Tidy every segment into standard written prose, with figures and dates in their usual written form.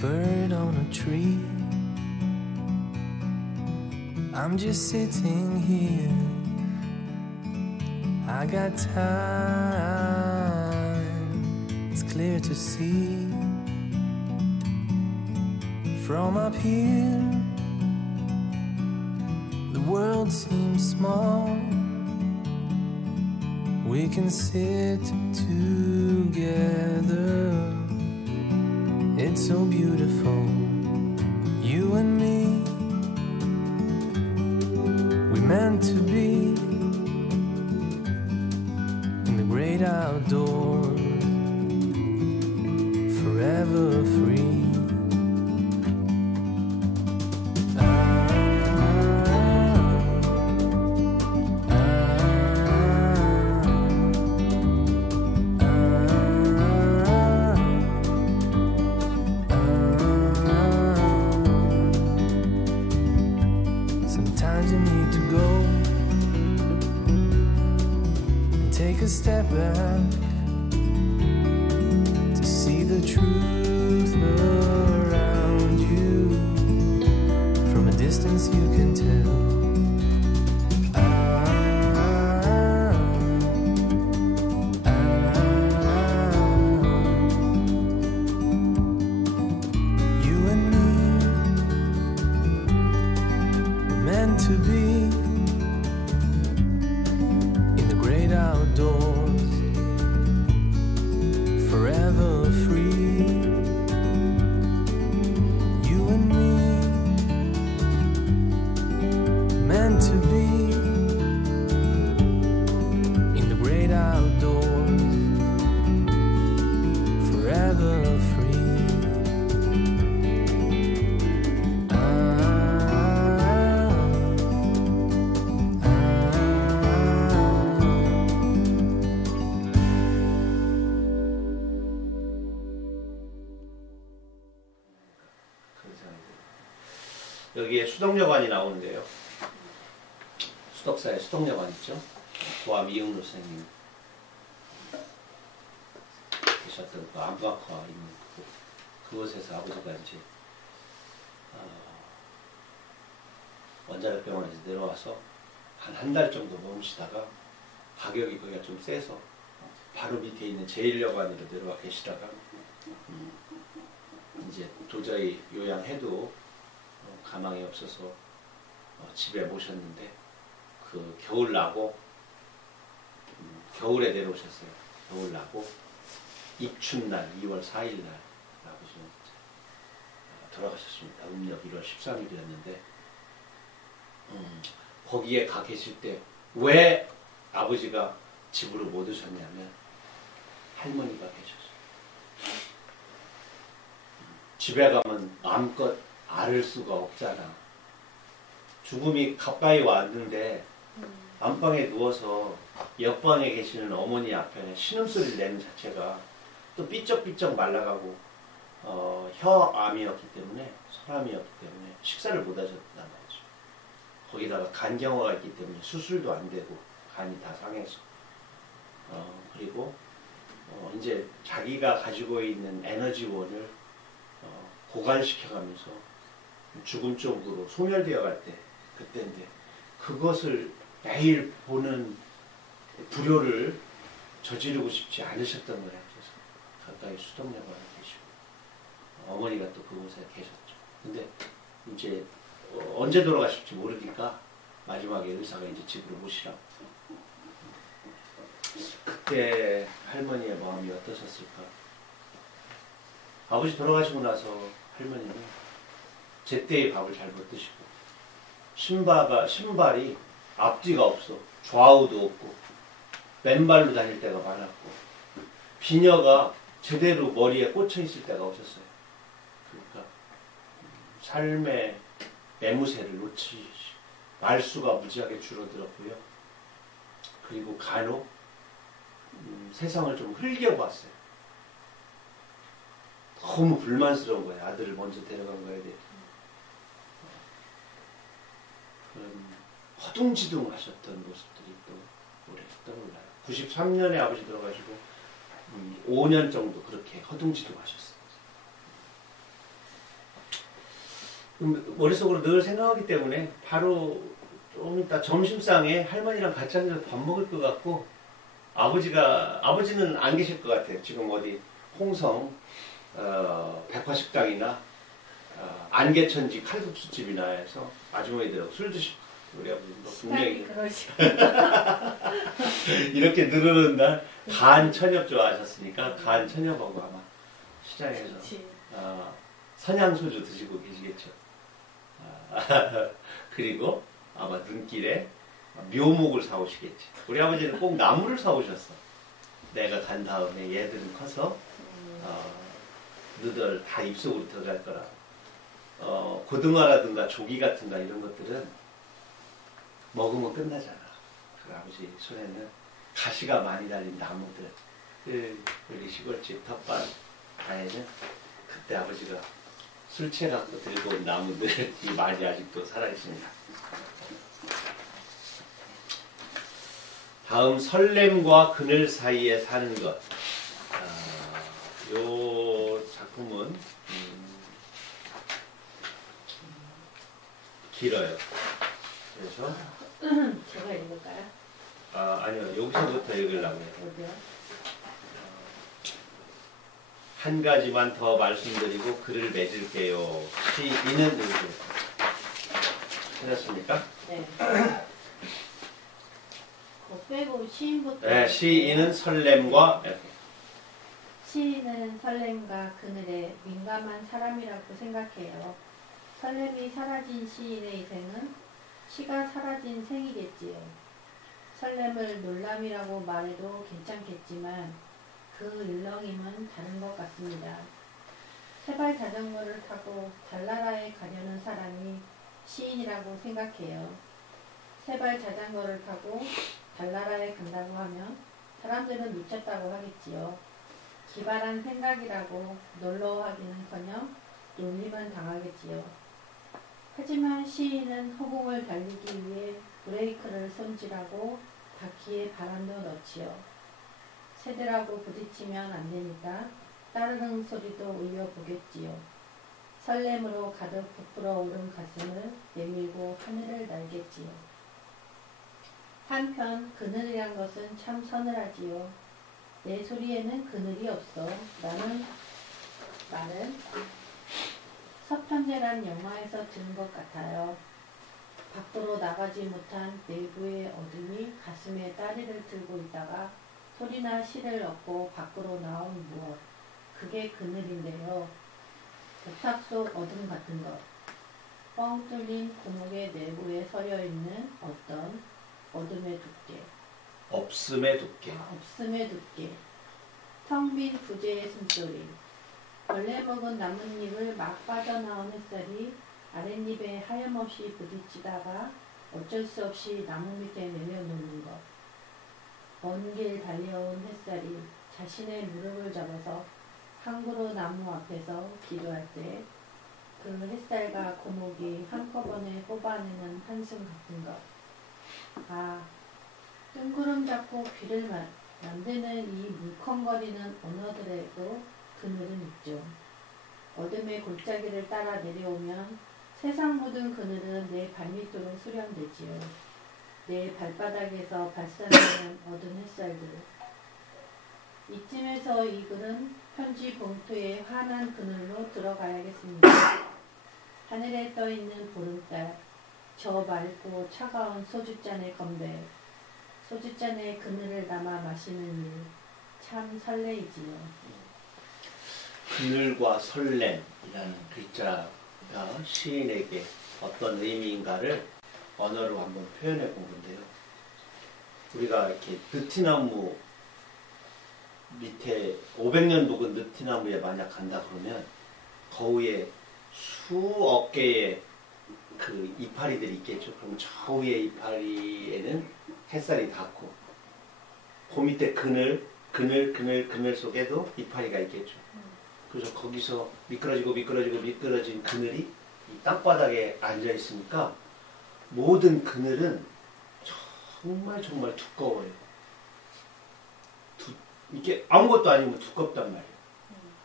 bird on a tree. I'm just sitting here. I got time. It's clear to see from up here. The world seems small. We can sit together. It's so beautiful, you and me. We meant to be in the great outdoors, forever free. Sometimes you need to go and take a step back to see the truth around you. From a distance you can tell. You and me were meant to be in the great outdoors, forever free. You and me, meant to be in the great outdoors, forever free. 여기에 수덕여관이 나오는데요. 수덕사에 수덕여관 있죠. 고암 이응루 선생님 계셨던 그 암각화 있는 그곳에서 아버지가 이제 원자력병원에서 내려와서 한 달 정도 머무시다가 가격이 거기가 좀 세서 바로 밑에 있는 제1여관으로 내려와 계시다가 이제 도저히 요양해도 가망이 없어서 집에 모셨는데 그 겨울 나고 겨울에 내려오셨어요. 겨울 나고 입춘날 2월 4일 날 아버지는 돌아가셨습니다. 음력 1월 13일이었는데 거기에 가 계실 때 왜 아버지가 집으로 못 오셨냐면 할머니가 계셨어요. 집에 가면 마음껏 앓을 수가 없잖아. 죽음이 가까이 왔는데 안방에 누워서 옆방에 계시는 어머니 앞에 신음소리를 내는 자체가 또 삐쩍삐쩍 말라가고 혀암이었기 때문에 설암이었기 때문에 식사를 못 하셨단 말이죠. 거기다가 간경화가 있기 때문에 수술도 안 되고 간이 다 상해서 그리고 이제 자기가 가지고 있는 에너지원을 고갈시켜가면서 죽음 쪽으로 소멸되어 갈 때 그때인데 그것을 매일 보는 불효를 저지르고 싶지 않으셨던 거예요. 그래서 가까이 수덕여관에 계시고 어머니가 또 그곳에 계셨죠. 근데 이제 언제 돌아가실지 모르니까 마지막에 의사가 이제 집으로 모시라고. 그때 할머니의 마음이 어떠셨을까? 아버지 돌아가시고 나서 할머니는 제때의 밥을 잘 못 드시고 신발이 앞뒤가 없어. 좌우도 없고 맨발로 다닐 때가 많았고 비녀가 제대로 머리에 꽂혀 있을 때가 없었어요. 그러니까 삶의 매무새를 놓치시고 말수가 무지하게 줄어들었고요. 그리고 간혹 세상을 좀 흘겨봤어요. 너무 불만스러운 거예요. 아들을 먼저 데려간 거에 대해. 그런 허둥지둥 하셨던 모습들이 또 오래 떠올라요. 93년에 아버지 들어가시고 5년 정도 그렇게 허둥지둥 하셨어요. 머릿속으로 늘 생각하기 때문에 바로 좀 이따 점심상에 할머니랑 같이 앉아서 밥 먹을 것 같고 아버지는 안 계실 것 같아요. 지금 어디 홍성 백화식당이나 안개천지 칼국수집이나 해서 아주머니들하고 술 드시고 우리 아버지도 분명히 이렇게 늘어는 날 간 천엽 좋아하셨으니까 간 천엽하고 아마 시장에서 선양소주 드시고 계시겠죠. 그리고 아마 눈길에 묘목을 사오시겠지. 우리 아버지는 꼭 나무를 사오셨어. 내가 간 다음에 얘들은 커서 너들 다 입속으로 들어갈 거라. 고등어라든가 조기 같은가 이런 것들은 먹으면 끝나잖아. 그 아버지 손에는 가시가 많이 달린 나무들, 우리 시골집 텃밭 안에는 그때 아버지가 술 취해갖고 들고 온 나무들이 많이 아직도 살아있습니다. 다음 설렘과 그늘 사이에 사는 것. 요 작품은 길어요. 그래서 제가 읽을까요? 아니요. 여기서부터 읽으려고요. 어디요? 한 가지만 더 말씀드리고 글을 맺을게요. 시인은 누구세요? 찾았습니까? 네. 그거 빼고 시인부터. 네, 시인은 설렘과 시인은 설렘과 그늘에 민감한 사람이라고 생각해요. 설렘이 사라진 시인의 생은 시가 사라진 생이겠지요. 설렘을 놀람이라고 말해도 괜찮겠지만 그 일렁임은 다른 것 같습니다. 세발 자전거를 타고 달나라에 가려는 사람이 시인이라고 생각해요. 세발 자전거를 타고 달나라에 간다고 하면 사람들은 미쳤다고 하겠지요. 기발한 생각이라고 놀러하기는커녕 놀림은 당하겠지요. 하지만 시인은 허공을 달리기 위해 브레이크를 손질하고 바퀴에 바람도 넣지요. 새들하고 부딪히면 안 되니까 따르릉 소리도 울려보겠지요. 설렘으로 가득 부풀어 오른 가슴을 내밀고 하늘을 날겠지요. 한편 그늘이란 것은 참 서늘하지요. 내 소리에는 그늘이 없어. 라는 말은 서편제란 영화에서 들은 것 같아요. 밖으로 나가지 못한 내부의 어둠이 가슴에 다리를 들고 있다가 소리나 시를 얻고 밖으로 나온 무엇. 그게 그늘인데요. 옥탑 속 어둠 같은 것. 뻥 뚫린 고목의 내부에 서려 있는 어떤 어둠의 두께. 없음의 두께. 없음의 두께. 텅 빈 부재의 숨소리. 벌레 먹은 나뭇잎을 막 빠져나온 햇살이 아랫잎에 하염없이 부딪히다가 어쩔 수 없이 나무 밑에 내려놓는 것. 먼 길 달려온 햇살이 자신의 무릎을 잡아서 항구로 나무 앞에서 기도할 때 그 햇살과 고목이 한꺼번에 뽑아내는 한숨 같은 것. 아, 뜬구름 잡고 귀를 만드는 이 물컹거리는 언어들에도 그늘은 있죠. 어둠의 골짜기를 따라 내려오면 세상 모든 그늘은 내 발밑으로 수렴되지요. 내 발바닥에서 발산하는 어두운 햇살들. 이쯤에서 이 글은 편지 봉투에 환한 그늘로 들어가야겠습니다. 하늘에 떠있는 보름달, 저 맑고 차가운 소주잔의 건배, 소주잔에 그늘을 담아 마시는 일, 참 설레이지요. 그늘과 설렘이라는 글자가 시인에게 어떤 의미인가를 언어로 한번 표현해 본 건데요. 우리가 이렇게 느티나무 밑에 500년 묵은 느티나무에 만약 간다 그러면 그 위에 수억 개의 그 이파리들이 있겠죠. 그럼 저 위에 이파리에는 햇살이 닿고 그 밑에 그늘 속에도 이파리가 있겠죠. 그래서 거기서 미끄러진 그늘이 이 땅바닥에 앉아 있으니까 모든 그늘은 정말 두꺼워요. 이게 아무것도 아니면 두껍단 말이에요.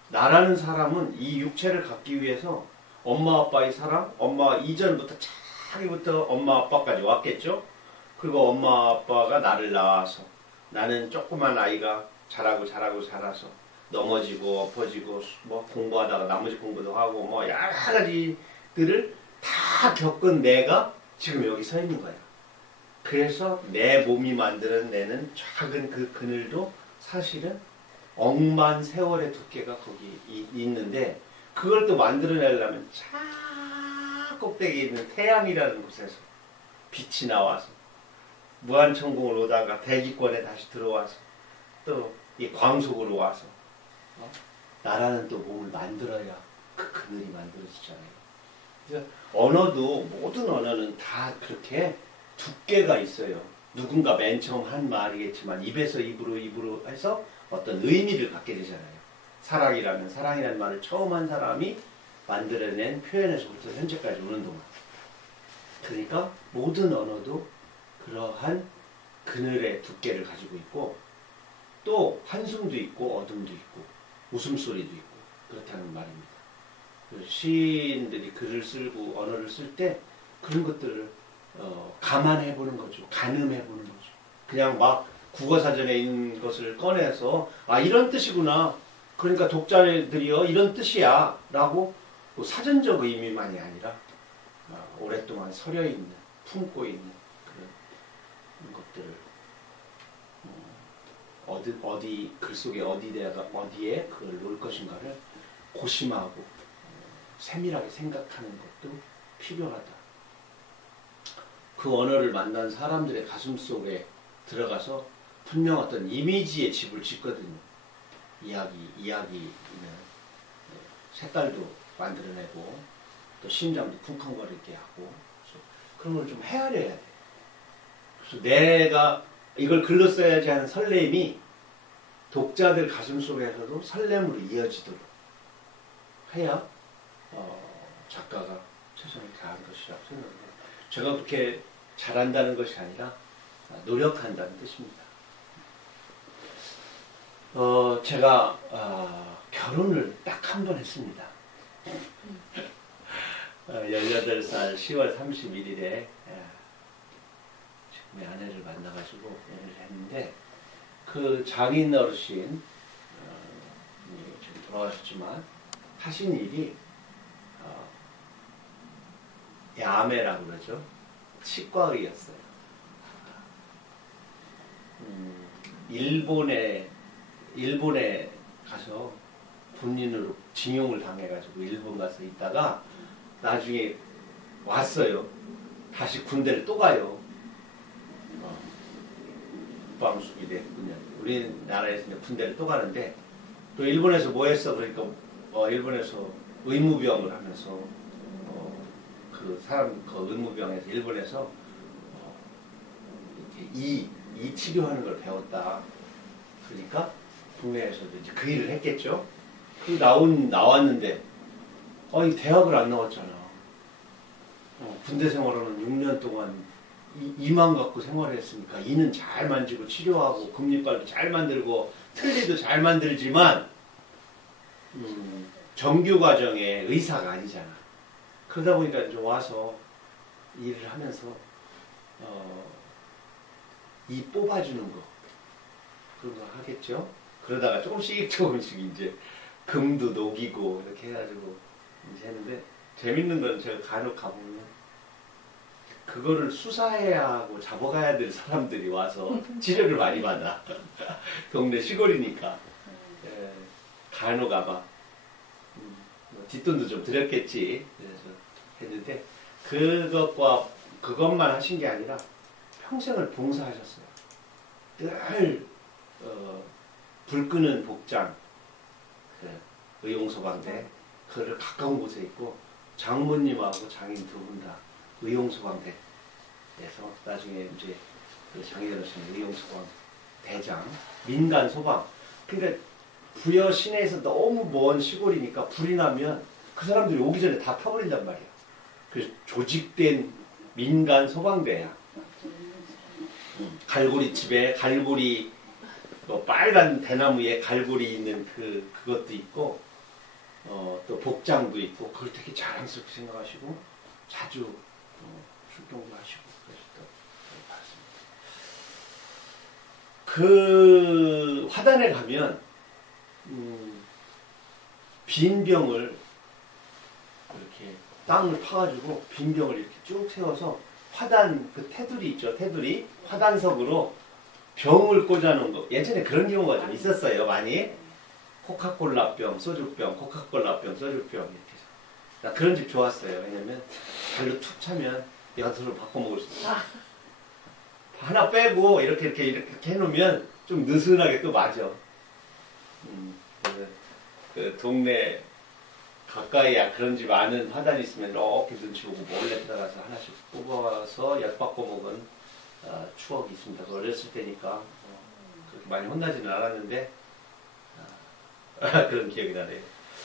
나라는 사람은 이 육체를 갖기 위해서 엄마 아빠의 사랑, 엄마 이전부터 자기부터 엄마 아빠까지 왔겠죠. 그리고 엄마 아빠가 나를 낳아서 나는 조그만 아이가 자라고 자라서 넘어지고 엎어지고 뭐 공부하다가 나머지 공부도 하고 뭐 여러 가지들을 다 겪은 내가 지금 여기 서 있는 거야. 그래서 내 몸이 만들어내는 작은 그 그늘도 사실은 억만 세월의 두께가 거기 있는데 그걸 또 만들어내려면 저 꼭대기에 있는 태양이라는 곳에서 빛이 나와서 무한천공을 오다가 대기권에 다시 들어와서 또 이 광속으로 와서 나라는 또 몸을 만들어야 그 그늘이 만들어지잖아요. 그래서 언어도 모든 언어는 다 그렇게 두께가 있어요. 누군가 맨 처음 한 말이겠지만 입에서 입으로 해서 어떤 의미를 갖게 되잖아요. 사랑이라는 말을 처음 한 사람이 만들어낸 표현에서부터 현재까지 오는 동안. 그러니까 모든 언어도 그러한 그늘의 두께를 가지고 있고 또 한숨도 있고 어둠도 있고 웃음소리도 있고 그렇다는 말입니다. 시인들이 글을 쓰고 언어를 쓸 때 그런 것들을 감안해 보는 거죠. 가늠해 보는 거죠. 그냥 막 국어사전에 있는 것을 꺼내서 아 이런 뜻이구나. 그러니까 독자들이요 이런 뜻이야 라고 사전적 의미만이 아니라 오랫동안 서려있는 품고 있는 그런 것들을 어디 글 속에 어디에 그걸 놓을 것인가를 고심하고 세밀하게 생각하는 것도 필요하다. 그 언어를 만난 사람들의 가슴 속에 들어가서 분명 어떤 이미지의 집을 짓거든요. 이야기는 색깔도 만들어내고 또 심장도 쿵쾅거리게 하고 그런 걸 좀 헤아려야 돼. 그래서 내가 이걸 글로 써야지 하는 설렘이 독자들 가슴 속에서도 설렘으로 이어지도록 해야 작가가 최선을 다한 것이라고 생각합니다. 제가 그렇게 잘한다는 것이 아니라 노력한다는 뜻입니다. 제가 결혼을 딱 한 번 했습니다. 18살 10월 31일에 지금의 아내를 만나가지고 연애를 했는데 그 장인 어르신 지금 돌아가셨지만 하신 일이 야매라고 그러죠. 치과의였어요. 일본에 가서 본인으로 징용을 당해가지고 일본 가서 있다가 나중에 왔어요. 다시 군대를 또 가요. 국방수기 됐군요. 우리나라에서 이제 군대를 또 가는데 또 일본에서 뭐 했어? 그러니까 일본에서 의무병을 하면서 그 의무병에서 일본에서 이 치료하는 걸 배웠다. 그러니까 국내에서도 이제 그 일을 했겠죠. 그 나왔는데 이 대학을 안 나왔잖아. 군대 생활하는 6년 동안 이만 갖고 생활했으니까 이는 잘 만지고 치료하고 금리빨도 잘 만들고 틀니도 잘 만들지만 정규 과정의 의사가 아니잖아. 그러다 보니까 이제 와서 일을 하면서 이 뽑아주는 거 그런 거 하겠죠. 그러다가 조금씩 이제 금도 녹이고 이렇게 해가지고 이제 했는데 재밌는 건 제가 간혹 가보면 그거를 수사해야 하고 잡아가야 될 사람들이 와서 치료를 많이 받아. 동네 시골이니까 간혹 아마 뒷돈도 좀 드렸겠지. 그래서 했는데 그것만 하신 게 아니라 평생을 봉사하셨어요. 늘 불 끄는 복장, 의용소방대 그를 가까운 곳에 있고 장모님하고 장인 두 분 다 의용소방대에서 나중에 이제 그 장애인으로서는 의용소방 대장 민간 소방. 그러니까 부여 시내에서 너무 먼 시골이니까 불이 나면 그 사람들이 오기 전에 다 타버린단 말이야. 그래서 조직된 민간 소방대야. 갈고리집에 갈고리 빨간 대나무에 갈고리 있는 그것도 있고 또 복장도 있고 그걸 되게 자랑스럽게 생각하시고 자주 출동도 하시고 그러셨던 것 같습니다. 그 화단에 가면 빈 병을 이렇게 땅을 파가지고 빈 병을 이렇게 쭉 세워서 화단 그 테두리 있죠, 테두리 화단석으로 병을 꽂아놓은 거. 예전에 그런 경우가 좀 있었어요, 많이. 코카콜라병, 소주병, 코카콜라병, 소주병 이렇게 해서. 나 그런 집 좋았어요. 왜냐면 발로 툭 차면 여섯으로 바꿔 먹을 수 있어요. 하나 빼고 이렇게 해놓으면 좀 느슨하게 또 맞아. 그 동네 가까이야 그런 집 아는 화단이 있으면 이렇게 눈치 보고 몰래 들어가서 하나씩 뽑아서 엿 바꿔 먹은 추억이 있습니다. 어렸을 때니까 그렇게 많이 혼나지는 않았는데 그런 기억이 나네요.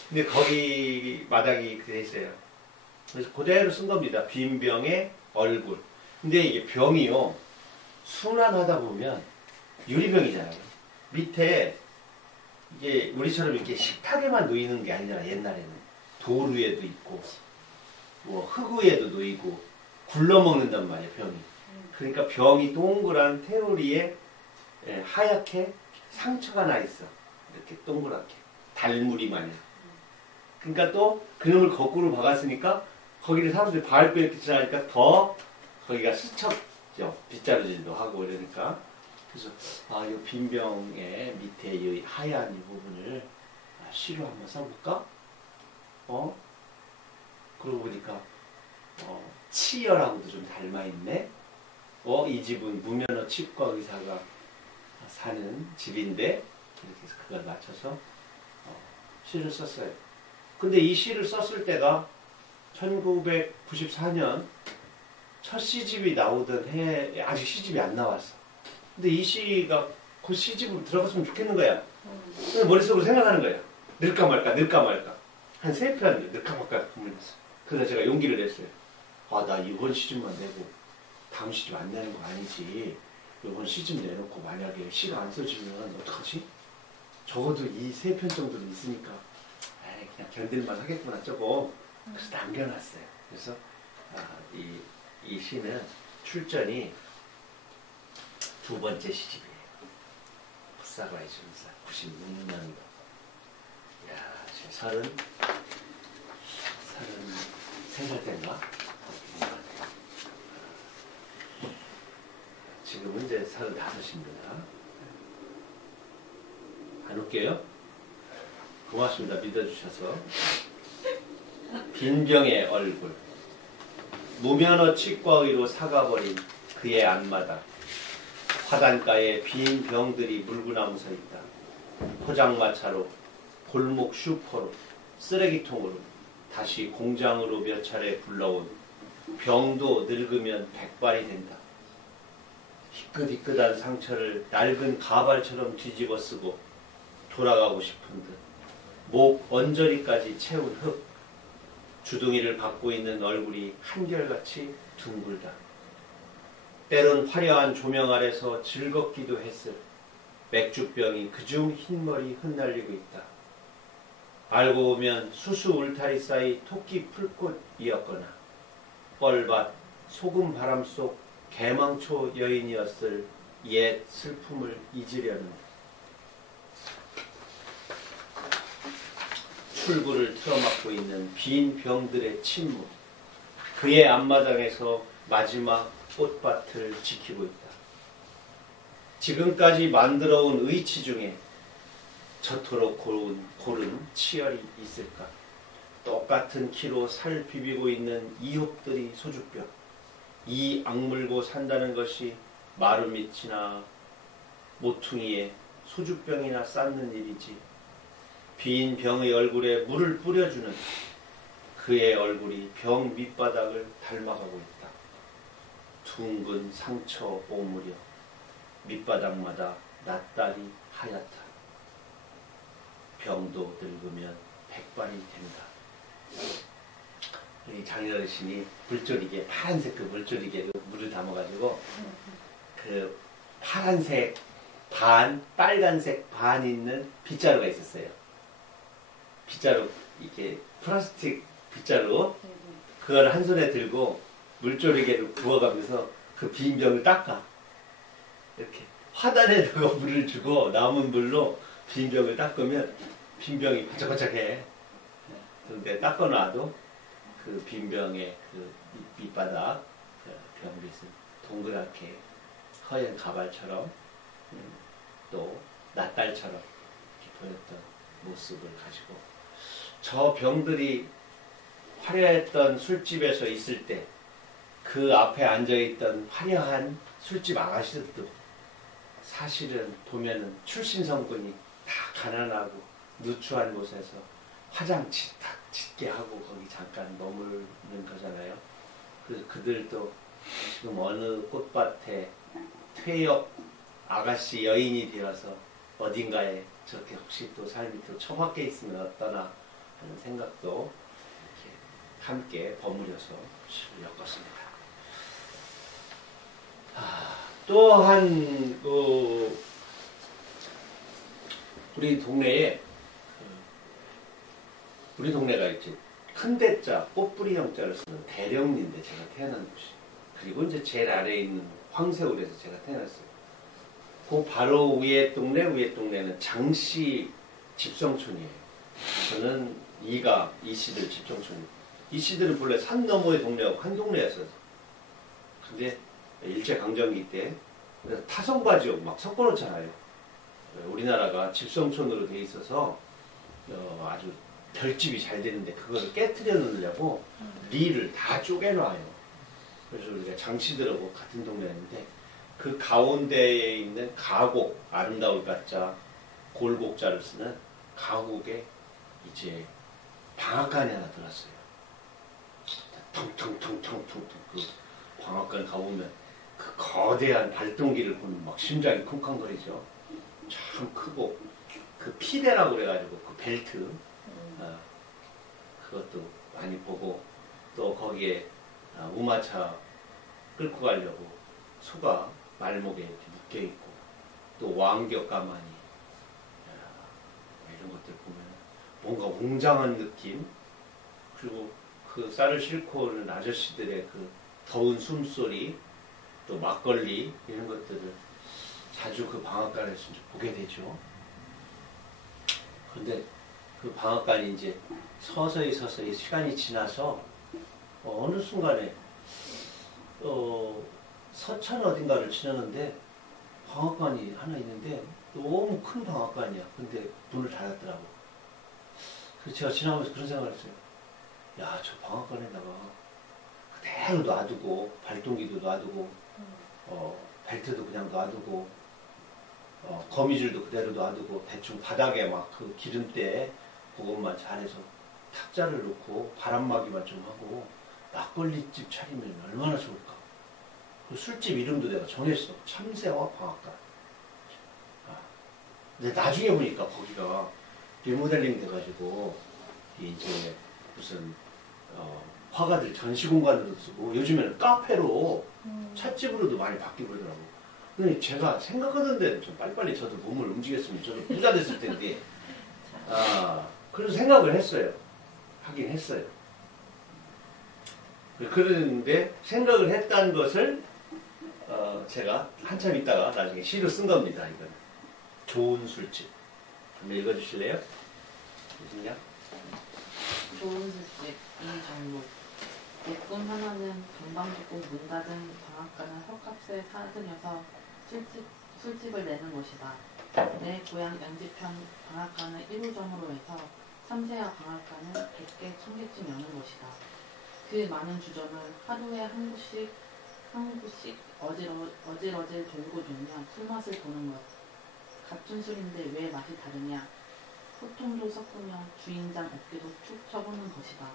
근데 거기 마당이 돼 있어요. 그래서 그대로 쓴 겁니다. 빈 병의 얼굴. 근데 이게 병이요, 순환하다 보면 유리병이잖아요. 밑에 이게 우리처럼 이렇게 식탁에만 놓이는 게 아니라 옛날에는 돌 위에도 있고 뭐 흙 위에도 놓이고 굴러먹는단 말이에요, 병이. 그러니까 병이 동그란 테두리에 하얗게 상처가 나 있어. 이렇게 동그랗게 달무리 마냥. 그러니까 또 그놈을 거꾸로 박았으니까 거기를 사람들이 밟고 이렇게 지나니까 더 거기가 스쳤죠. 빗자루질도 하고 이러니까. 그래서 이 빈병의 밑에 이 하얀 이 부분을 시로 한번 써볼까? 그러고 보니까 치열하고도 좀 닮아있네. 이 집은 무면허 치과 의사가 사는 집인데 이렇게 해서 그걸 맞춰서 시를 썼어요. 근데 이 시를 썼을 때가 1994년 첫 시집이 나오던 해에 아직 시집이 안 나왔어. 근데 이 시가 그 시집으로 들어갔으면 좋겠는 거야. 그래서 머릿속으로 생각하는 거야. 늘까 말까 늘까 말까. 한 3편 늘까 말까 고민했어. 그래서 제가 용기를 냈어요. 나 이번 시집만 내고 다음 시집 안 내는 거 아니지. 이번 시집 내놓고 만약에 시가 안 써지면 어떡하지? 적어도 이 3편 정도는 있으니까 그냥 견딜만 하겠구나 저거. 그래서 남겨놨어요. 그래서 이 시는 출전이 2번째 시집이에요. 풋사과의 전사 96년도. 야, 지금 33살 때인가? 지금은 이제 35입니다. 안 웃겨요? 고맙습니다. 믿어주셔서. 빈병의 얼굴. 무면허 치과의로 사가버린 그의 앞마당. 화단가에 빈 병들이 물구나무 서 있다. 포장마차로, 골목 슈퍼로, 쓰레기통으로, 다시 공장으로 몇 차례 불러온 병도 늙으면 백발이 된다. 희끗희끗한 상처를 낡은 가발처럼 뒤집어 쓰고 돌아가고 싶은 듯 목 언저리까지 채운 흙, 주둥이를 받고 있는 얼굴이 한결같이 둥글다. 때론 화려한 조명 아래서 즐겁기도 했을 맥주병이 그중 흰머리 흩날리고 있다. 알고 보면 수수 울타리 사이 토끼 풀꽃이었거나 뻘밭 소금 바람 속 개망초 여인이었을 옛 슬픔을 잊으려는 출구를 틀어막고 있는 빈 병들의 침묵. 그의 앞마당에서 마지막 꽃밭을 지키고 있다. 지금까지 만들어온 의치 중에 저토록 고른 치열이 있을까? 똑같은 키로 살 비비고 있는 이홉들이 소주병. 이 악물고 산다는 것이 마루밑이나 모퉁이에 소주병이나 쌓는 일이지. 빈 병의 얼굴에 물을 뿌려주는 그의 얼굴이 병 밑바닥을 닮아가고 있다. 둥근 상처 오므려 밑바닥마다 낯달이 하얗다. 병도 늙으면 백발이 된다. 이 장인어르신이 물조리개, 파란색 그 물조리개로 물을 담아가지고 그 파란색 반, 빨간색 반 있는 빗자루가 있었어요. 빗자루 이렇게 플라스틱 빗자루 그걸 한 손에 들고 물조리개를 부어가면서 그 빈 병을 닦아. 이렇게 화단에다가 물을 주고 남은 물로 빈 병을 닦으면 빈 병이 바짝바짝해. 그런데 닦아놔도 그 빈 병의 그 밑바닥 병 밑은 동그랗게 허연 가발처럼 또 낫달처럼 이렇게 보였던 모습을 가지고 저 병들이 화려했던 술집에서 있을 때 그 앞에 앉아있던 화려한 술집 아가씨들도 사실은 보면은 출신 성분이 다 가난하고 누추한 곳에서 화장 딱 짙게 하고 거기 잠깐 머무르는 거잖아요. 그래서 그들도 지금 어느 꽃밭에 퇴역 아가씨 여인이 되어서 어딘가에 저렇게 혹시 또 삶이 또 처박혀 있으면 어떠나 하는 생각도 이렇게 함께 버무려서 시를 엮었습니다. 또한 우리 동네에 우리 동네가 이제 큰 대자 꽃뿌리 형자를 쓰는 대령리인데 제가 태어난 곳이 그리고 이제 제일 아래에 있는 황새울에서 제가 태어났어요. 그 바로 위에 동네는 장씨 집성촌이에요. 저는 이씨들 집성촌이에요. 이씨들은 본래 산 너머의 동네하고 한 동네였어요. 근데 일제강점기 때 타성과 지역 막 섞어놓잖아요. 우리나라가 집성촌으로 돼 있어서 아주 별집이 잘 되는데 그걸 깨트려 놓으려고 리를 다 쪼개놔요. 그래서 우리가 장씨들하고 같은 동네였는데 그 가운데에 있는 가곡, 아름다울 가자, 골곡자를 쓰는 가곡에 이제 방앗간이 하나 들었어요. 텅텅텅텅텅 그 방앗간 가보면 그 거대한 발동기를 보면 막 심장이 쿵쾅거리죠. 참 크고 그 피대라고 그래가지고 그 벨트 그것도 많이 보고 또 거기에 우마차 끌고 가려고 소가 말목에 이렇게 묶여있고 또 왕겨 가마니 이런 것들 보면 뭔가 웅장한 느낌 그리고 그 쌀을 싣고 오는 아저씨들의 그 더운 숨소리 또 막걸리 이런 것들을 자주 그 방앗간에서 보게 되죠. 그런데 그 방앗간이 이제 서서히 시간이 지나서 어느 순간에 서천 어딘가를 지나는데 방앗간이 하나 있는데 너무 큰 방앗간이야. 근데 문을 닫았더라고. 그래서 제가 지나가면서 그런 생각을 했어요. 야, 저 방앗간에다가 그대로 놔두고 발동기도 놔두고 벨트도 그냥 놔두고 거미줄도 그대로 놔두고 대충 바닥에 막 그 기름때 그것만 잘해서 탁자를 놓고 바람막이만 좀 하고 막걸리집 차리면 얼마나 좋을까. 그 술집 이름도 내가 정했어. 참새와 방앗간. 근데 나중에 보니까 거기가 리모델링 돼가지고 이제 무슨 화가들 전시 공간으로 쓰고 요즘에는 카페로 찻집으로도 많이 바뀌고 그러더라고. 근데 제가 생각하던 데는 좀 빨리빨리 저도 몸을 움직였으면 저도 부자 됐을 텐데 그래서 생각을 했어요. 하긴 했어요. 그런데 생각을 했다는 것을 제가 한참 있다가 나중에 시로 쓴 겁니다. 이건 좋은 술집. 한번 읽어주실래요? 무슨요? 좋은 술집 이정록. 예쁜 하나는 동방죽고 문 닫은 방앗간을 헐값에 사들여서 술집을 내는 곳이다. 내 고향 양지편 방앗간을 1호점으로 해서 삼세와 방앗간을 100개, 1000개쯤 여는 곳이다. 그 많은 주점을 하루에 한 곳씩 어질어질 돌고 돌며 술맛을 보는 것. 같은 술인데 왜 맛이 다르냐. 소통도 섞으며 주인장 어깨도 툭 쳐보는 것이다.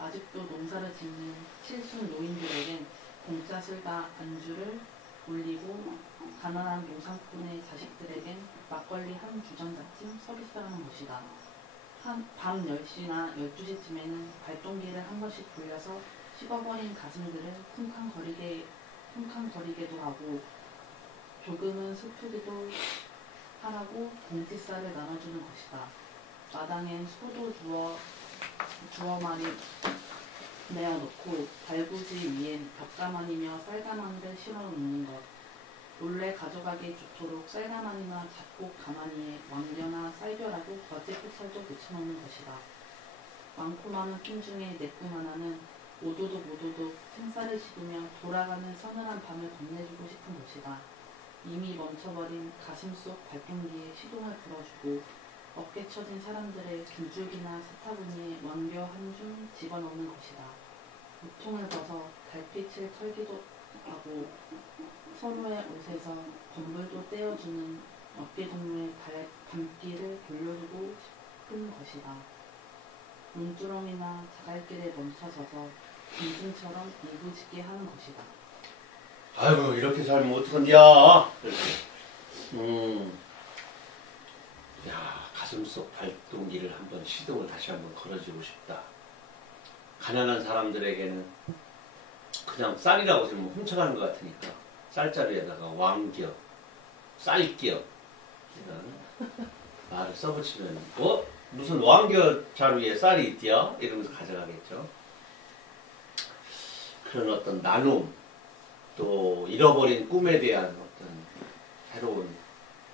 아직도 농사를 짓는 칠순 노인들에겐 공짜 술과 안주를 올리고 가난한 농상꾼의 자식들에겐 막걸리 한 주전자쯤 서비스하는 것이다. 밤 10시나 12시쯤에는 발동기를 한 번씩 돌려서 식어버린 가슴들을 쿵쾅거리게도 하고 조금은 슬프기도 하라고 봉지쌀을 나눠주는 것이다. 마당엔 소도 두어 주어만이 내어놓고 발구지 위엔 벽가만이며 쌀가마니를 실어놓는 것. 몰래 가져가기 좋도록 쌀가마니나 잡곡 가마니에 왕겨나 쌀벼라도 거짓 흑살도 묻혀놓는 것이다. 많고 많은 품 중에 내꿈 하나는 오도독 생쌀을 씹으며 돌아가는 서늘한 밤을 건네주고 싶은 것이다. 이미 멈춰버린 가슴 속 발동기에 시동을 불어주고 어깨 처진 사람들의 줄기나 세타구니에 왕겨 한 줌 집어넣는 것이다. 우통을 벗어 달빛을 털기도 하고 선우의 옷에서 건물도 떼어주는 어깨동무의 밤길을 돌려주고 싶은 것이다. 문두렁이나 자갈길에 멈춰서서 짐승처럼 일부짖게 하는 것이다. 아이고 이렇게 살면 어떡한디야. 야 가슴속 발동기를 한번 시동을 다시 한번 걸어주고 싶다. 가난한 사람들에게는 그냥 쌀이라고 지금 훔쳐가는 것 같으니까 쌀자루에다가 왕겨, 쌀겨 이런 말을 써붙이면 무슨 왕겨 자루에 쌀이 있디요? 이러면서 가져가겠죠. 그런 어떤 나눔, 또 잃어버린 꿈에 대한 어떤 새로운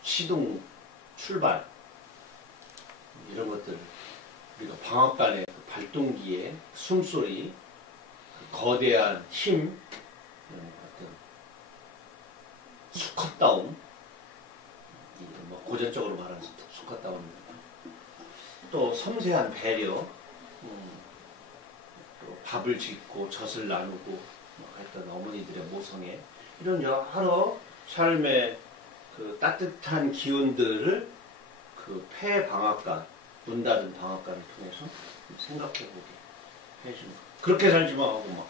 시동, 출발 이런 것들을 우리가 방앗간의 그 발동기의 숨소리, 그 거대한 힘, 어떤 수컷다움, 뭐 고전적으로 말하는 수컷다움, 또 섬세한 배려, 또 밥을 짓고 젖을 나누고 했던 어머니들의 모성애, 이런 여러 삶의 그 따뜻한 기운들을 그 폐방앗간, 문 닫은 방앗간을 통해서 생각해보게 해주는 거. 그렇게 살지 마 하고 막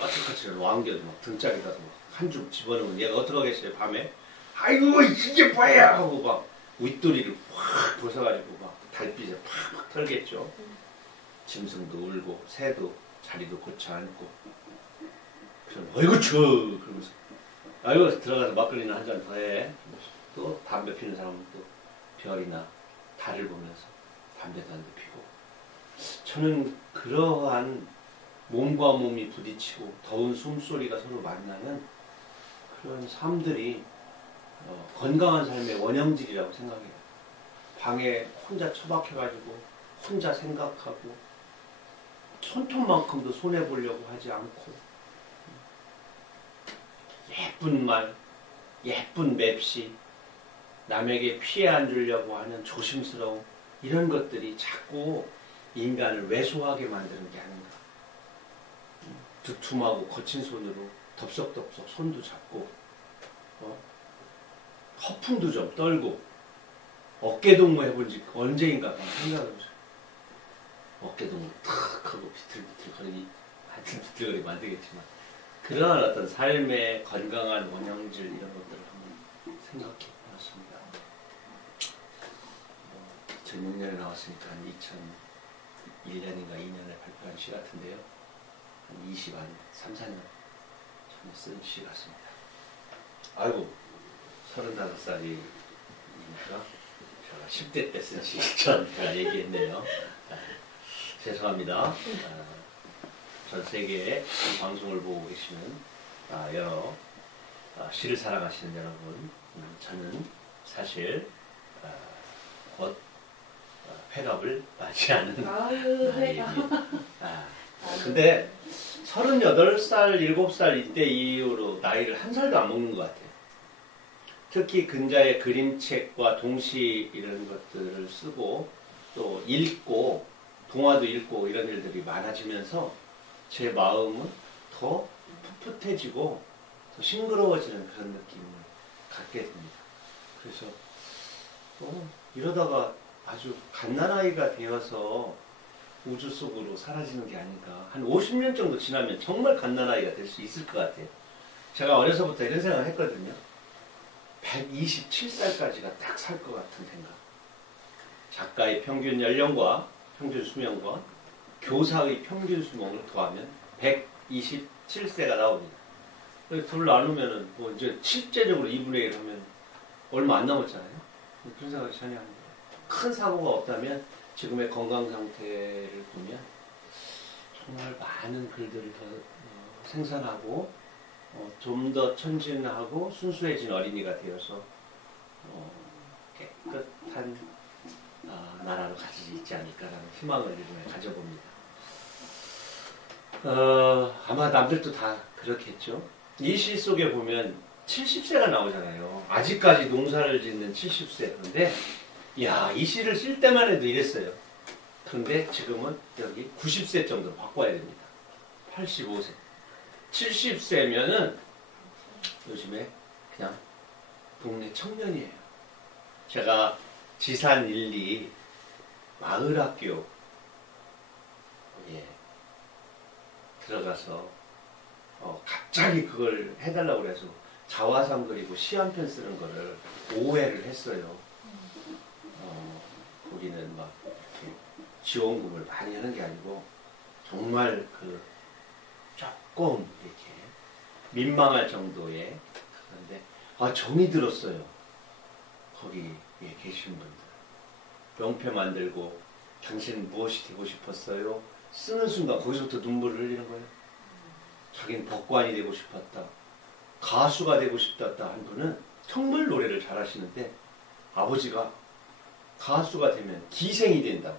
까칠까칠한 왕겨도 막 등짝에 가서 한 줌 집어넣으면 얘가 어떡하겠어요. 밤에 아이고 이게 뭐야 하고 막 윗도리를 확 벗어가지고 막 달빛에 팍 털겠죠. 짐승도 울고 새도 자리도 고쳐 앉고, 그럼 어이구 추워 그러면서 아이고 들어가서 막걸리나 한 잔 더 해. 또 담배 피는 사람은 또 별이나 달을 보면서 담배도 한 대 피고. 저는 그러한 몸과 몸이 부딪히고 더운 숨소리가 서로 만나는 그런 삶들이 건강한 삶의 원형질이라고 생각해요. 방에 혼자 처박혀가지고 혼자 생각하고 손톱만큼도 손해보려고 하지 않고 예쁜 말, 예쁜 맵시, 남에게 피해 안 주려고 하는 조심스러움, 이런 것들이 자꾸 인간을 왜소하게 만드는 게 아닌가. 두툼하고 거친 손으로 덥석덥석 손도 잡고 허풍도 좀 떨고 어깨동무 해본 지 언제인가 생각해보세요. 어깨동무 탁 하고 비틀비틀거리기, 하여튼 비틀거리면 안 되겠지만 그러한 어떤 삶의 건강한 원형질 이런 것들을 한번 생각해 보았습니다. 2006년에 나왔으니까 한 2001년인가 2년에 발표한 시 같은데요. 한 3, 4년 전에 쓴 시 같습니다. 아이고 35살이니까 제가 10대 때 쓴 시처럼 제가 얘기했네요. 죄송합니다. 전 세계에 이 방송을 보고 계시는 여러 시를 사랑하시는 여러분, 저는 사실 곧 회갑을 맞이하는 나이입니다. 근데 38살, 7살 이때 이후로 나이를 한 살도 안 먹는 것 같아요. 특히 근자의 그림책과 동시 이런 것들을 쓰고 또 읽고 동화도 읽고 이런 일들이 많아지면서 제 마음은 더 풋풋해지고 더 싱그러워지는 그런 느낌을 갖게 됩니다. 그래서 이러다가 아주 갓난아이가 되어서 우주 속으로 사라지는 게 아닌가. 한 50년 정도 지나면 정말 갓난아이가 될 수 있을 것 같아요. 제가 어려서부터 이런 생각을 했거든요. 127살까지가 딱 살 것 같은 생각. 작가의 평균 연령과 평균 수명과 교사의 평균 수명을 더하면 127세가 나옵니다. 둘 나누면은 뭐 이제 실제적으로 2분의 1 하면 얼마 안 남았잖아요. 그런 생각이 전혀 안 해요. 큰 사고가 없다면 지금의 건강 상태를 보면 정말 많은 글들을 더 생산하고 좀 더 천진하고 순수해진 어린이가 되어서 깨끗한 나라로 가지 있지 않을까라는 희망을 이번에 가져봅니다. 아마 남들도 다 그렇겠죠. 이 시 속에 보면 70세가 나오잖아요. 아직까지 농사를 짓는 70세. 그런데 이 시를 쓸 때만 해도 이랬어요. 그런데 지금은 여기 90세 정도로 바꿔야 됩니다. 85세. 70세면은 요즘에 그냥 동네 청년이에요. 제가 지산 1, 2 마을학교 들어가서 갑자기 그걸 해달라고 그래서 자화상 그리고 시 한 편 쓰는 거를 5회를 했어요. 거기는 막 이렇게 지원금을 많이 하는 게 아니고 정말 조금 이렇게 민망할 정도의 그런데 정이 들었어요. 거기 계신 분들 명패 만들고 당신은 무엇이 되고 싶었어요? 쓰는 순간 거기서부터 눈물을 흘리는 거예요. 자기는 법관이 되고 싶었다. 가수가 되고 싶었다 한 분은 정말 노래를 잘하시는데 아버지가 가수가 되면 기생이 된다고.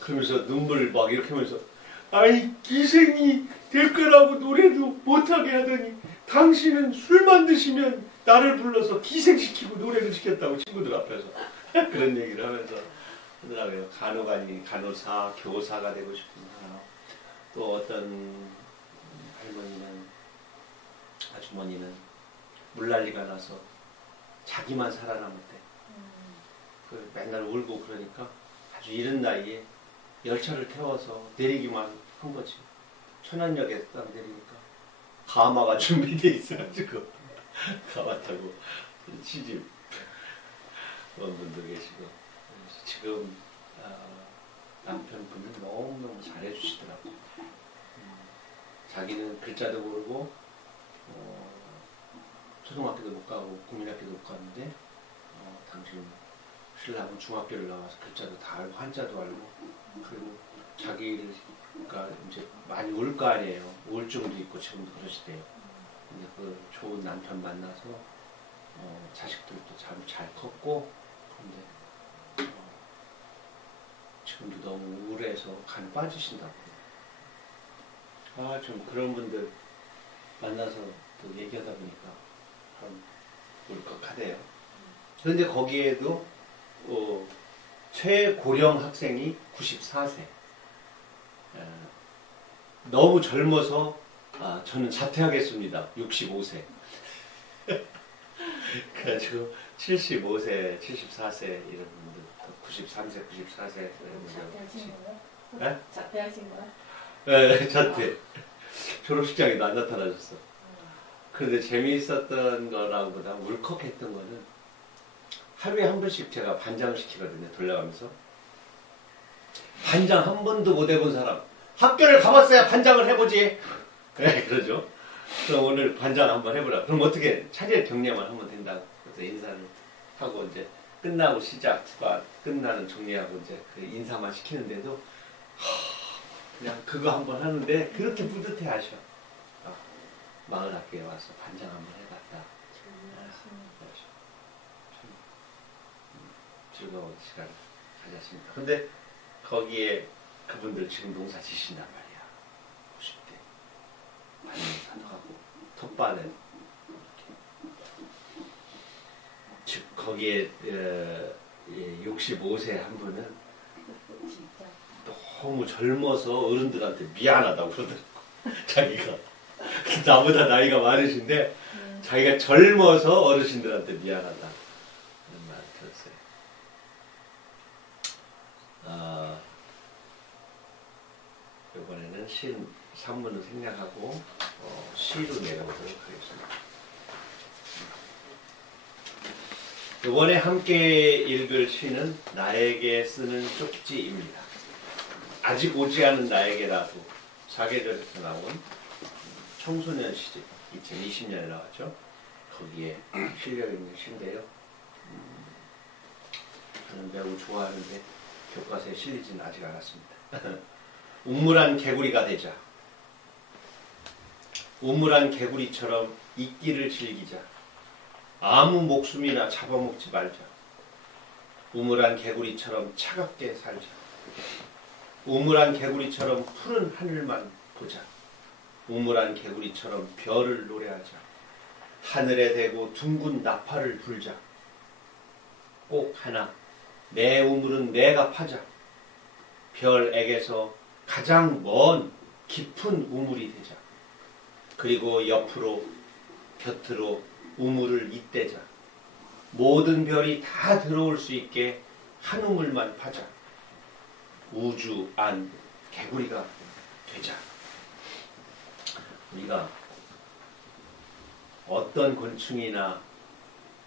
그러면서 눈물을 막 이렇게 하면서 아니 기생이 될 거라고 노래도 못하게 하더니 당신은 술만 드시면 나를 불러서 기생시키고 노래를 시켰다고 친구들 앞에서 그런 얘기를 하면서 하더라고요. 간호관이 간호사, 교사가 되고 싶은 사람, 또 어떤 할머니는 아주머니는 물난리가 나서 자기만 살아남았대. 맨날 울고 그러니까 아주 이른 나이에 열차를 태워서 내리기만 한 거지. 천안역에 딱 내리니까 가마가 준비돼 있어가지고 가마 타고 시집 그런 분도 계시고. 그래서 지금 남편분은 너무너무 잘해주시더라고. 자기는 글자도 모르고 초등학교도 못 가고 국민학교도 못 갔는데 당신 신랑은 중학교를 나와서 글자도 다 알고 한자도 알고 그리고 자기가 이제 많이 울 거 아니에요. 우울증도 있고 지금도 그러시대요. 근데 그 좋은 남편 만나서 자식들도 참 잘 컸고 그런데 지금도 너무 우울해서 간 빠지신다고. 좀 그런 분들 만나서 또 얘기하다 보니까 참 울컥하대요. 그런데 거기에도 최고령 학생이 94세. 너무 젊어서 저는 자퇴하겠습니다. 65세. 그래가지고 75세, 74세 이런 분들, 93세, 94세 자퇴하신 거예요? 네? 자퇴하신 거예요? 네, 자퇴. 졸업식장에도 안 나타나셨어. 그런데 재미있었던 거라보다 울컥했던 거는 하루에 한 번씩 제가 반장을 시키거든요. 돌려가면서. 반장 한 번도 못 해본 사람. 학교를 가봤어야 반장을 해보지. 네, 그러죠. 그럼 오늘 반장 한번 해보라. 그럼 어떻게 차례 경례만 하면 된다고. 그래서 인사를 하고 이제 끝나고 시작과 끝나는 정리하고 이제 그 인사만 시키는데도 그냥 그거 한번 하는데 그렇게 뿌듯해 하셔. 마을 학교에 와서 반장 한번 해봤다. 즐거운 시간 가졌습니다. 근데 거기에 그분들 지금 농사 지신단 말이야. 50대. 반농사도 하고 텃밭은 즉 거기에 65세 한 분은 너무 젊어서 어른들한테 미안하다고 그러더라고. 자기가 나보다 나이가 많으신데 자기가 젊어서 어르신들한테 미안하다 그런 말을 들었어요. 이번에는 신 산문을 생략하고 시로 내려오도록 하겠습니다. 이번에 함께 읽을 시는 나에게 쓰는 쪽지입니다. 아직 오지 않은 나에게라도 사계절에서 나온 청소년 시집 2020년에 나왔죠. 거기에 실려 있는 시인데요. 저는 매우 좋아하는데 교과서에 실리지는 아직 않았습니다. 우물한 개구리가 되자. 우물한 개구리처럼 있기를 즐기자. 아무 목숨이나 잡아먹지 말자. 우물한 개구리처럼 차갑게 살자. 우물한 개구리처럼 푸른 하늘만 보자. 우물한 개구리처럼 별을 노래하자. 하늘에 대고 둥근 나팔을 불자. 꼭 하나, 내 우물은 내가 파자. 별에게서 가장 먼 깊은 우물이 되자. 그리고 옆으로 곁으로 우물을 잇대자. 모든 별이 다 들어올 수 있게 한 우물만 파자. 우주 안 개구리가 되자. 우리가 어떤 곤충이나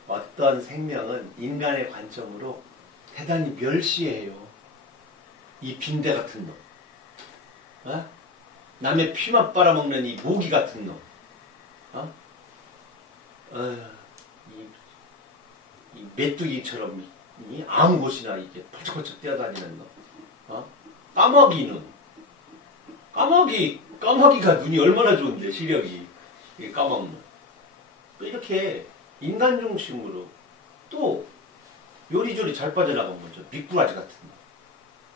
어떤 생명은 인간의 관점으로 대단히 멸시해요. 이 빈대 같은 놈. 어? 남의 피만 빨아먹는 이 모기 같은 놈. 이 메뚜기처럼 이 아무 곳이나 이게 펄쩍펄쩍 뛰어다니는 놈. 까마귀는 까마귀가 눈이 얼마나 좋은데 시력이 이게 까먹는. 또 이렇게 인간 중심으로 또 요리조리 잘 빠져나간 거죠. 미꾸라지 같은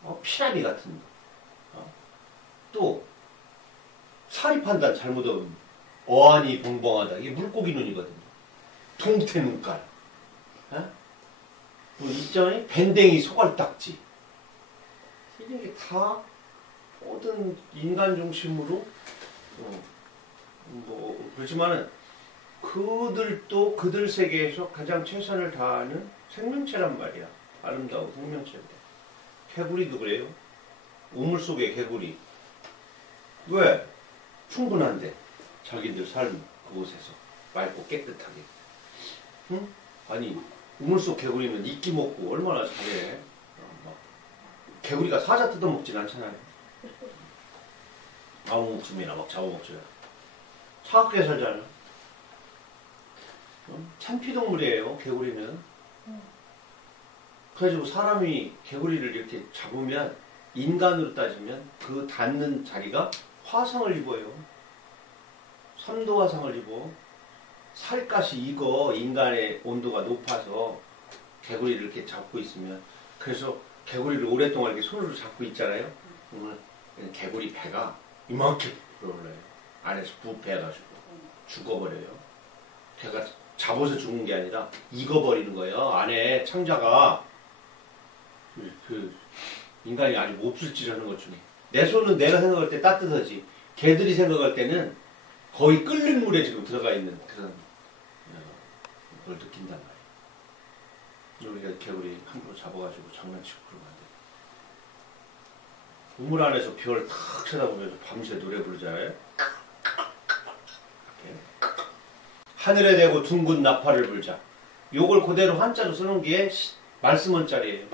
놈, 피라미 같은 놈, 또 사리 판단 잘못하면 어안이 벙벙하다. 이게 물고기 눈이거든요. 동태 눈깔. 뭐 있잖아요. 밴댕이 소갈딱지. 이런 게 다 모든 인간 중심으로 뭐 그렇지만은 그들도 그들 세계에서 가장 최선을 다하는 생명체란 말이야. 아름다운 생명체인데. 개구리도 그래요. 우물 속의 개구리. 왜? 충분한데. 자기들 삶 그곳에서 맑고 깨끗하게. 응? 아니 우물 속 개구리는 이끼 먹고 얼마나 잘해. 개구리가 사자 뜯어먹진 않잖아요. 아무 목숨이나 막 잡아먹죠. 차갑게 살잖아요. 참피동물이에요, 개구리는. 그래가지고 사람이 개구리를 이렇게 잡으면 인간으로 따지면 그 닿는 자리가 화상을 입어요. 선도 화상을 입어. 살갗이 익어. 인간의 온도가 높아서 개구리를 이렇게 잡고 있으면. 그래서 개구리를 오랫동안 이렇게 손으로 잡고 있잖아요. 그러면 개구리 배가 이만큼 올라요. 안에서 부패해가지고 죽어버려요. 배가 잡아서 죽는 게 아니라 익어버리는 거예요. 안에 창자가 그 인간이 아주 몹쓸짓하는 것 중에. 내 손은 내가 생각할 때 따뜻하지. 개들이 생각할 때는 거의 끓는 물에 지금 들어가 있는 그런 걸 느낀단 말이에요. 우리가 개구리 함부로 잡아가지고 장난치고 그러면 안 돼. 우물 안에서 별 탁 쳐다보면서 밤새 노래 부르잖아요. 하늘에 대고 둥근 나팔을 불자. 요걸 그대로 한자로 쓰는 게 말씀원자리예요.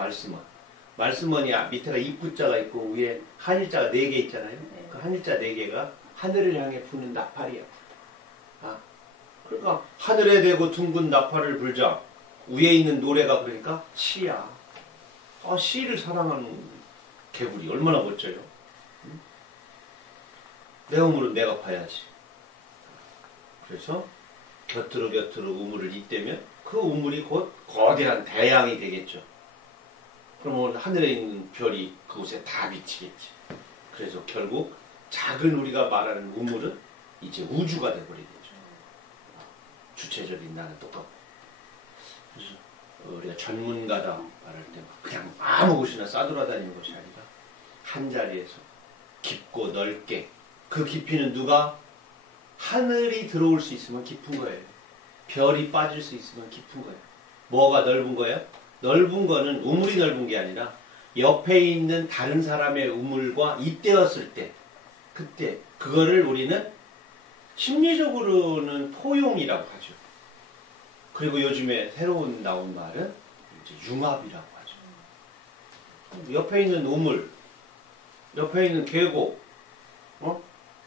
말씀원이 밑에가 입구자가 있고 위에 한일자가 4개 있잖아요. 그 한일자 4개가 하늘을 향해 부는 나팔이야. 그러니까 하늘에 대고 둥근 나팔을 불자. 위에 있는 노래가 그러니까 시야. 시를 사랑하는 개구리 얼마나 멋져요. 응? 내 우물은 내가 파야지. 그래서 곁으로 우물을 잇대면 그 우물이 곧 거대한 대양이 되겠죠. 그러면 하늘에 있는 별이 그곳에 다 비치겠지. 그래서 결국 작은 우리가 말하는 우물은 이제 우주가 되어버리겠죠. 주체적인 나는 똑같고. 그래서 우리가 전문가다 말할 때 그냥 아무 곳이나 싸돌아다니는 것이 아니라 한 자리에서 깊고 넓게. 그 깊이는 누가? 하늘이 들어올 수 있으면 깊은 거예요. 별이 빠질 수 있으면 깊은 거예요. 뭐가 넓은 거예요? 넓은 거는 우물이 넓은 게 아니라 옆에 있는 다른 사람의 우물과 잇대었을 때, 그때 그거를 우리는 심리적으로는 포용이라고 하죠. 그리고 요즘에 새로운 나온 말은 이제 융합이라고 하죠. 옆에 있는 우물, 옆에 있는 계곡,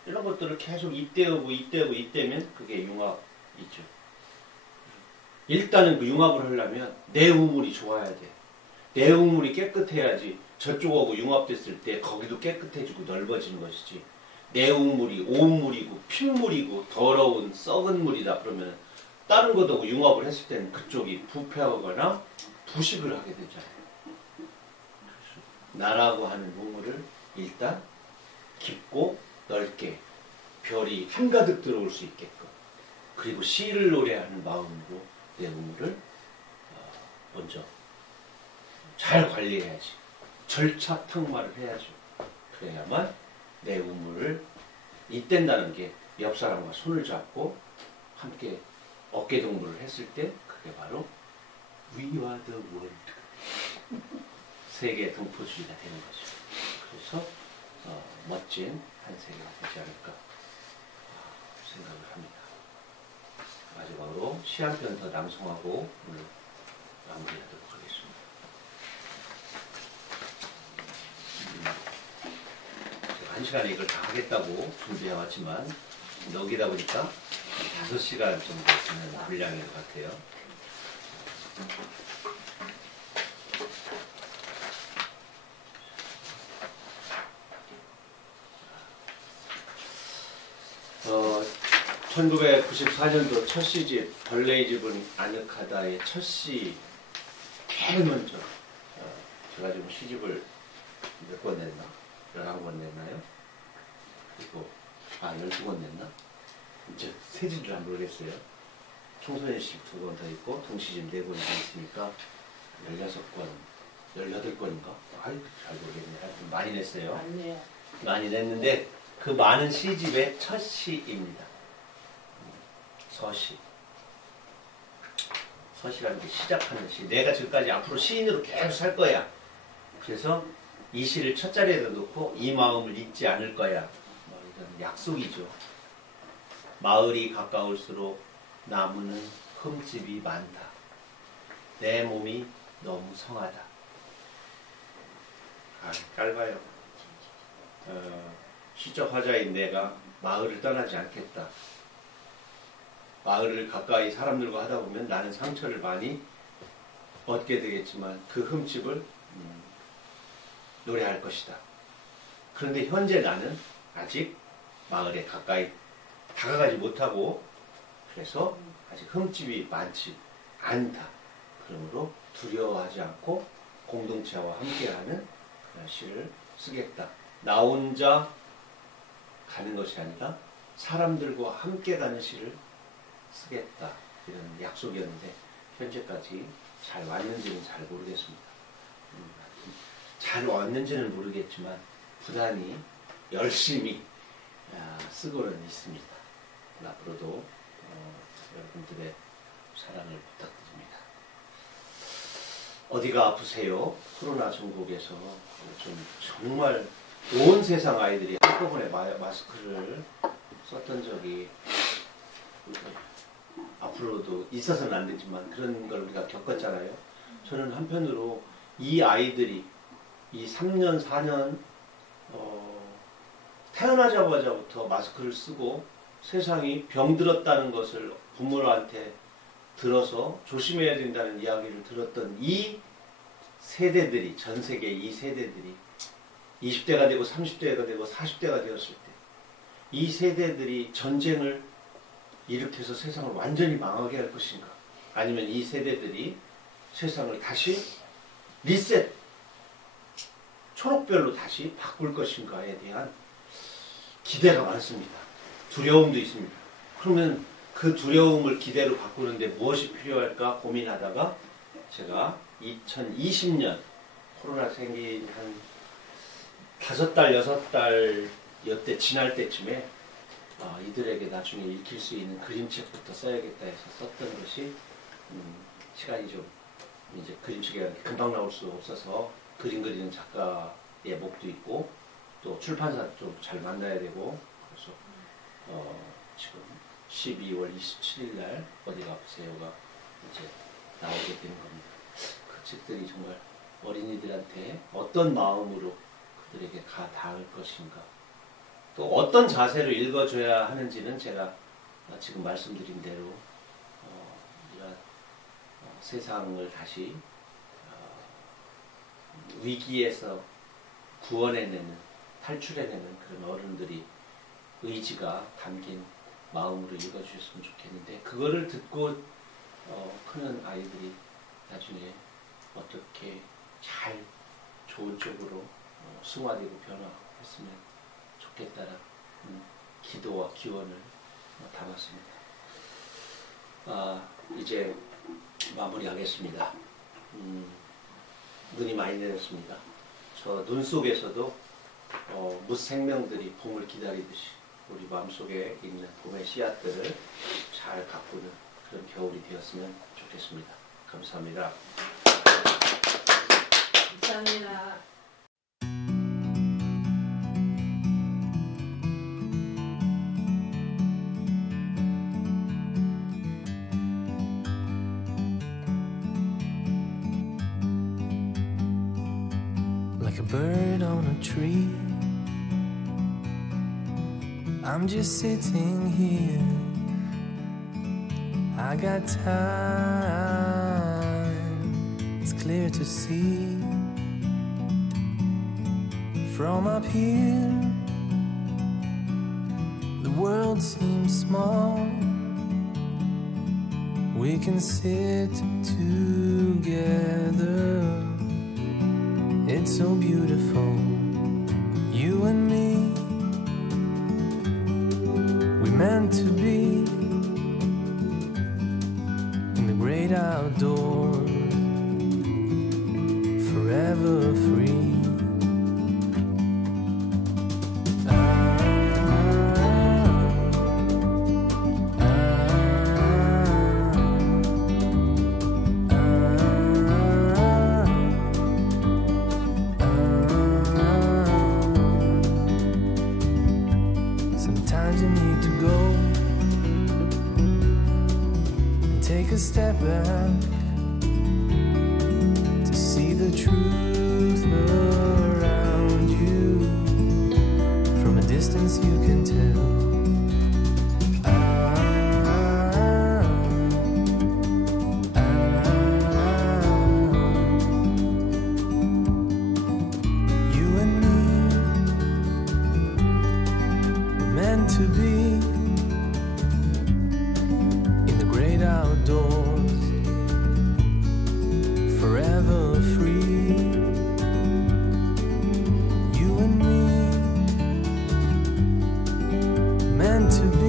이런 것들을 계속 잇대면 그게 융합이죠. 일단은 그 융합을 하려면 내 우물이 좋아야 돼. 내 우물이 깨끗해야지 저쪽하고 융합됐을 때 거기도 깨끗해지고 넓어지는 것이지. 내 우물이 오물이고 핏물이고 더러운 썩은 물이다 그러면 다른 것하고 융합을 했을 때는 그쪽이 부패하거나 부식을 하게 되잖아요. 나라고 하는 우물을 일단 깊고 넓게 별이 한가득 들어올 수 있게끔, 그리고 시를 노래하는 마음으로 내 우물을 먼저 잘 관리해야지. 절차 탕마를 해야죠. 그래야만 내 우물을 잇댄다는 게 옆 사람과 손을 잡고 함께 어깨 동무를 했을 때 그게 바로 We are the world. 세계 동포주의가 되는 거죠. 그래서 멋진 한 세계가 되지 않을까 생각을 합니다. 마지막으로 시 한 편 더 낭송하고 오늘 마무리하도록 하겠습니다. 제가 1시간에 이걸 다 하겠다고 준비해왔지만 여기다 보니까 5시간 정도 되는 분량인 것 같아요. 어, 1994년도 첫 시집 벌레의 집은 아늑하다의 첫 시 제일 먼저 제가 지금 시집을 몇 권 냈나? 11권 냈나요? 그리고 12권 냈나? 이제 세진줄 안 모르겠어요. 청소년 시집 2권 더 있고 동시집 4권 더 있으니까 16권, 18권인가? 아이 잘 모르겠네. 하여튼 많이 냈어요. 맞네요. 많이 냈는데 그 많은 시집의 첫 시입니다. 서시. 서시라는 게 시작하는 시. 내가 지금까지 앞으로 시인으로 계속 살 거야. 그래서 이 시를 첫 자리에다 놓고 이 마음을 잊지 않을 거야. 뭐 이런 약속이죠. 마을이 가까울수록 나무는 흠집이 많다. 내 몸이 너무 성하다. 아, 짧아요. 시적 화자인 내가 마을을 떠나지 않겠다. 마을을 가까이 사람들과 하다 보면 나는 상처를 많이 얻게 되겠지만 그 흠집을 노래할 것이다. 그런데 현재 나는 아직 마을에 가까이 다가가지 못하고 그래서 아직 흠집이 많지 않다. 그러므로 두려워하지 않고 공동체와 함께하는 그런 시를 쓰겠다. 나 혼자 가는 것이 아니라 사람들과 함께 가는 시를 쓰겠다. 이런 약속이었는데 현재까지 잘 왔는지는 잘 모르겠습니다. 잘 왔는지는 모르겠지만 부단히 열심히 쓰고는 있습니다. 앞으로도 여러분들의 사랑을 부탁드립니다. 어디가 아프세요? 코로나 전국에서 좀 정말 온 세상 아이들이 한꺼번에 마스크를 썼던 적이 앞으로도 있어서는 안 되지만 그런 걸 우리가 겪었잖아요. 저는 한편으로 이 아이들이 이 3년, 4년 태어나자마자부터 마스크를 쓰고 세상이 병들었다는 것을 부모한테 들어서 조심해야 된다는 이야기를 들었던 이 세대들이, 전 세계 이 세대들이 20대가 되고 30대가 되고 40대가 되었을 때 이 세대들이 전쟁을 일으켜서 세상을 완전히 망하게 할 것인가, 아니면 이 세대들이 세상을 다시 리셋, 초록별로 다시 바꿀 것인가에 대한 기대가 많습니다. 두려움도 있습니다. 그러면 그 두려움을 기대로 바꾸는데 무엇이 필요할까 고민하다가 제가 2020년 코로나 생긴 한 5달, 6달 여태 지날 때쯤에 이들에게 나중에 읽힐 수 있는 그림책부터 써야겠다 해서 썼던 것이 시간이 좀 이제 그림책이 금방 나올 수 없어서 그림 그리는 작가의 목도 있고 또 출판사 좀 잘 만나야 되고 그래서 지금 12월 27일 날 어디가 아프세요가 이제 나오게 되는 겁니다. 그 책들이 정말 어린이들한테 어떤 마음으로 그들에게 닿을 것인가, 또 어떤 자세로 읽어줘야 하는지는 제가 지금 말씀드린 대로 이런 세상을 다시 위기에서 구원해내는, 탈출해내는 그런 어른들이 의지가 담긴 마음으로 읽어주셨으면 좋겠는데, 그거를 듣고 크는 아이들이 나중에 어떻게 잘 좋은 쪽으로 승화되고 변화했으면 좋겠다는 기도와 기원을 담았습니다. 이제 마무리하겠습니다. 눈이 많이 내렸습니다. 저 눈 속에서도 무생명들이 봄을 기다리듯이 우리 마음속에 있는 봄의 씨앗들을 잘 가꾸는 그런 겨울이 되었으면 좋겠습니다. 감사합니다. 감사합니다. Like a bird on a tree, I'm just sitting here. I got time, it's clear to see. From up here, the world seems small. We can sit together. It's so beautiful, you and me. We meant to be in the great outdoors, forever free. Sometimes you need to go and take a step back to see the truth around you. From a distance you can tell. You and me were meant to be in the great outdoors, forever free. You and me meant to be